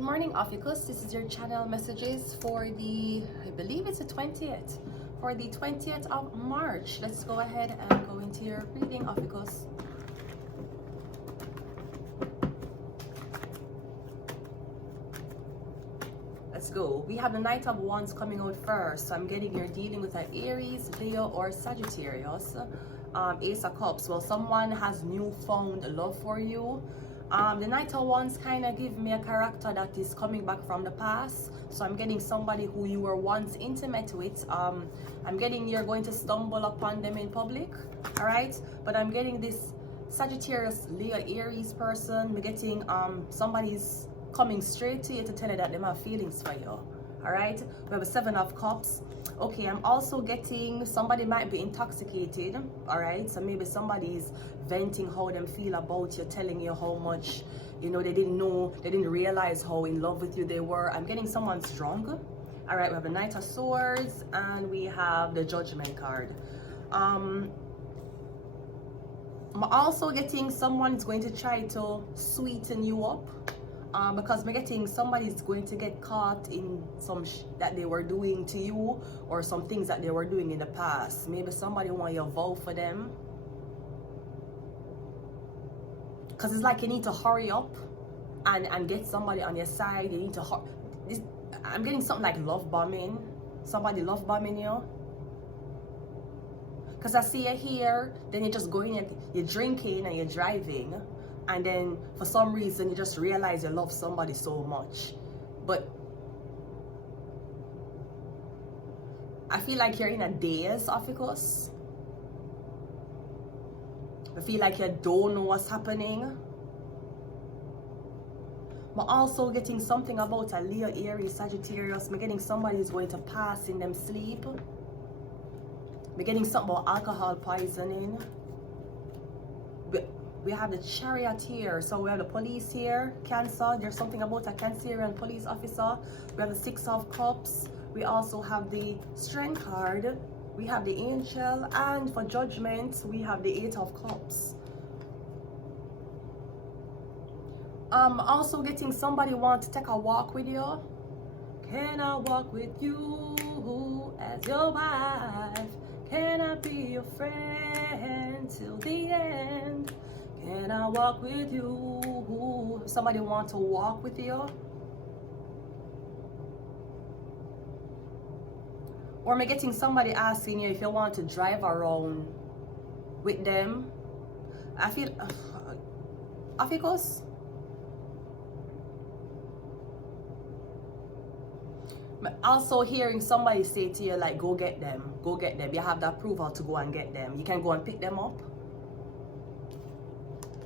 Good morning, OPHIUCHUS. This is your channel messages for the, I believe it's the 20th, for the 20th of March. Let's go ahead and go into your reading, OPHIUCHUS. Let's go. We have the Knight of Wands coming out first. So I'm getting you're dealing with an Aries, Leo, or Sagittarius. Ace of Cups. Well, someone has newfound love for you. The Knight of Wands kind of give me a character that is coming back from the past. So I'm getting somebody who you were once intimate with. I'm getting you're going to stumble upon them in public. All right. But I'm getting this Sagittarius, Leo, Aries person. I'm getting somebody's coming straight to you to tell you that they have feelings for you. All right. We have a 7 of Cups. Okay, I'm also getting somebody might be intoxicated. All right, so maybe somebody's venting how them feel about you, telling you how much, you know, they didn't realize how in love with you they were. I'm getting someone's drunk. All right, we have the Knight of Swords and we have the Judgment card. I'm also getting someone's going to try to sweeten you up. Because we're getting somebody's going to get caught in some that they were doing to you, or some things that they were doing in the past. Maybe somebody want you to vote for them, because it's like you need to hurry up and get somebody on your side. You need to I'm getting something like love bombing. Somebody love bombing you. Because I see you here, then you're just going and you're drinking and you're driving. And then for some reason you just realize you love somebody so much, but I feel like you're in a daze, OPHIUCHUS. I feel like you don't know what's happening. I'm also getting something about a Leo, Aries, Sagittarius. I'm getting somebody who's going to pass in them sleep. I'm getting something about alcohol poisoning. We have the Chariot here, so we have the police here, Cancer. There's something about a Cancerian police officer. We have the 6 of Cups. We also have the Strength card. We have the Angel, and for Judgment, we have the 8 of Cups. Also getting somebody want to take a walk with you. Can I walk with you as your wife? Can I be your friend till the end? Can I walk with you? Somebody want to walk with you? Or am I getting somebody asking you if you want to drive around with them? I feel OPHIUCHUS. Also hearing somebody say to you like, go get them, go get them. You have the approval to go and get them. You can go and pick them up.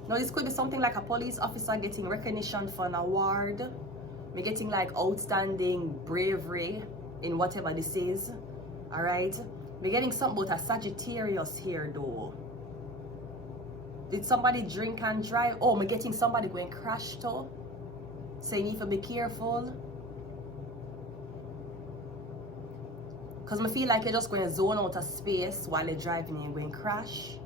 Now this could be something like a police officer getting recognition for an award. Me getting like outstanding bravery in whatever this is. Alright. Me getting something about a Sagittarius here though. Did somebody drink and drive? Oh, me getting somebody going crash too. So you need to be careful. Because I feel like you're just going to zone out of space while you're driving and going crash.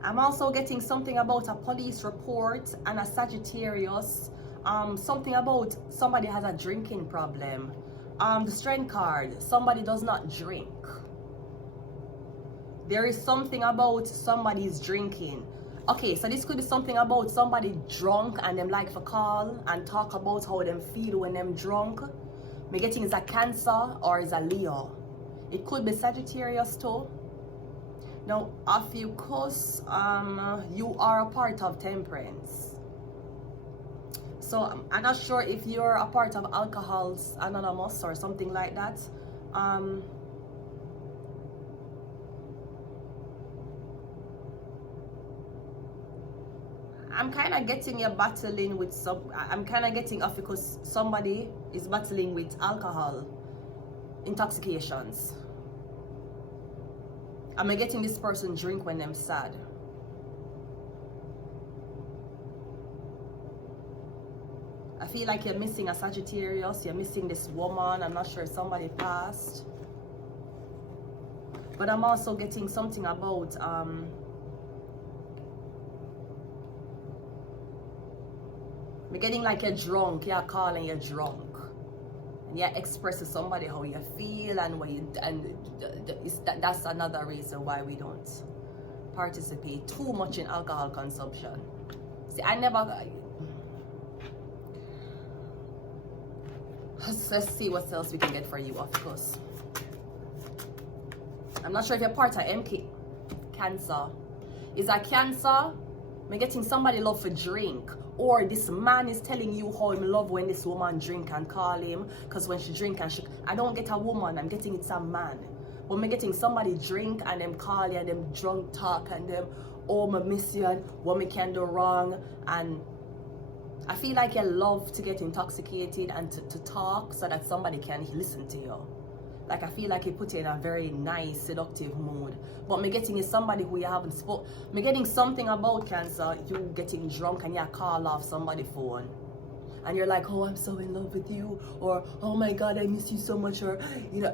I'm also getting something about a police report and a Sagittarius. Something about somebody has a drinking problem. The Strength card, somebody does not drink. There is something about somebody's drinking. Okay, so this could be something about somebody drunk and them like to call and talk about how them feel when them drunk. Me getting is a Cancer or is a Leo. It could be Sagittarius too. Now, OPHIUCHUS, you are a part of Temperance. So I'm not sure if you're a part of Alcoholics Anonymous or something like that. I'm kind of getting you battling with I'm kind of getting OPHIUCHUS, somebody is battling with alcohol intoxications. Am I getting this person drink when I'm sad? I feel like you're missing a Sagittarius. You're missing this woman. I'm not sure if somebody passed. But I'm also getting something about I'm getting like you're drunk, you're calling you're drunk. And you're expressing somebody how you feel and what you, and that's another reason why we don't participate too much in alcohol consumption. See, let's see what else we can get for you, of course. I'm not sure if you're part of MK Cancer. Is that Cancer? I'm getting somebody love for drink, or this man is telling you how him love when this woman drink and call him, because when she drink and I don't get a woman, I'm getting it's a man. But I'm getting somebody drink and them call you and them drunk talk and them, oh, I miss you and what me can do wrong. And I feel like you love to get intoxicated and to talk so that somebody can listen to you. Like, I feel like it put you in a very nice, seductive mood. But me getting is somebody who you haven't spoke. Me getting something about Cancer, you getting drunk and you call off somebody's phone. And you're like, oh, I'm so in love with you. Or, oh my God, I miss you so much. Or, you know,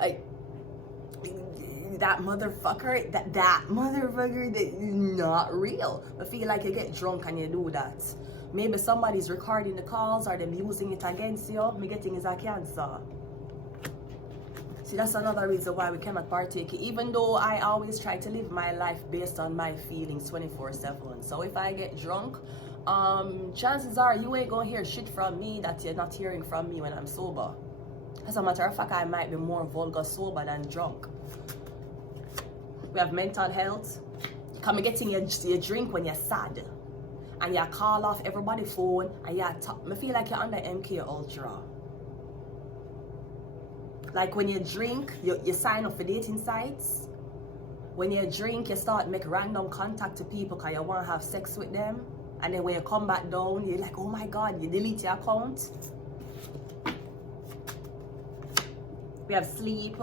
that motherfucker, that motherfucker, that is not real. I feel like you get drunk and you do that. Maybe somebody's recording the calls or them using it against you. Me getting is a Cancer. See, that's another reason why we cannot partake, even though I always try to live my life based on my feelings 24/7. So if I get drunk, chances are you ain't gonna hear shit from me that you're not hearing from me when I'm sober. As a matter of fact, I might be more vulgar sober than drunk. We have mental health. Come getting your drink when you're sad, and you call off everybody's phone, and you talk. I feel like you're under MK Ultra. Like when you drink, you sign up for dating sites. When you drink, you start make random contact to people because you want to have sex with them. And then when you come back down, you're like, oh my God, you delete your account. We have sleep.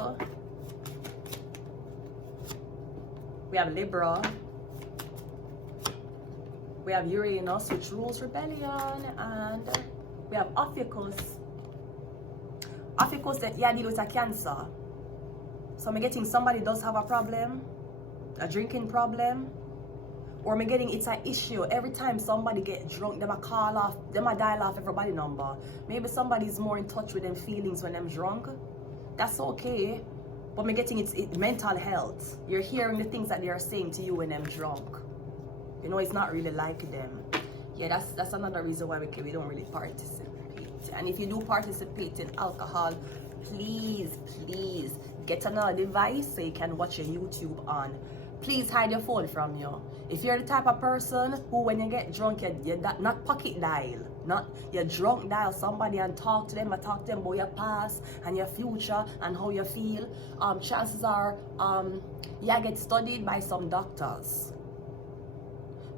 We have Libra. We have Uranus, which rules rebellion. And we have OPHIUCHUS. OPHIUCHUS, that you deal with a Cancer. So I'm getting somebody does have a problem, a drinking problem, or I'm getting it's an issue. Every time somebody get drunk, them a call off, them a dial off everybody number. Maybe somebody's more in touch with them feelings when them drunk. That's okay. But I'm getting it's mental health. You're hearing the things that they are saying to you when them drunk. You know, it's not really like them. Yeah, that's another reason why we don't really participate. And if you do participate in alcohol, please get another device so you can watch your YouTube on. Please hide your phone from you. If you're the type of person who when you get drunk, you're not pocket dial, not you're drunk dial somebody and talk to them about your past and your future and how you feel, chances are you get studied by some doctors.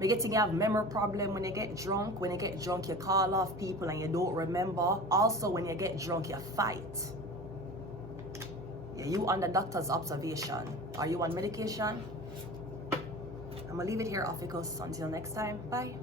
You getting you have memory problem when you get drunk. When you get drunk, you call off people and you don't remember. Also, when you get drunk, you fight. Yeah, you under doctor's observation. Are you on medication? I'm gonna leave it here, OPHIUCHUS. Until next time, bye.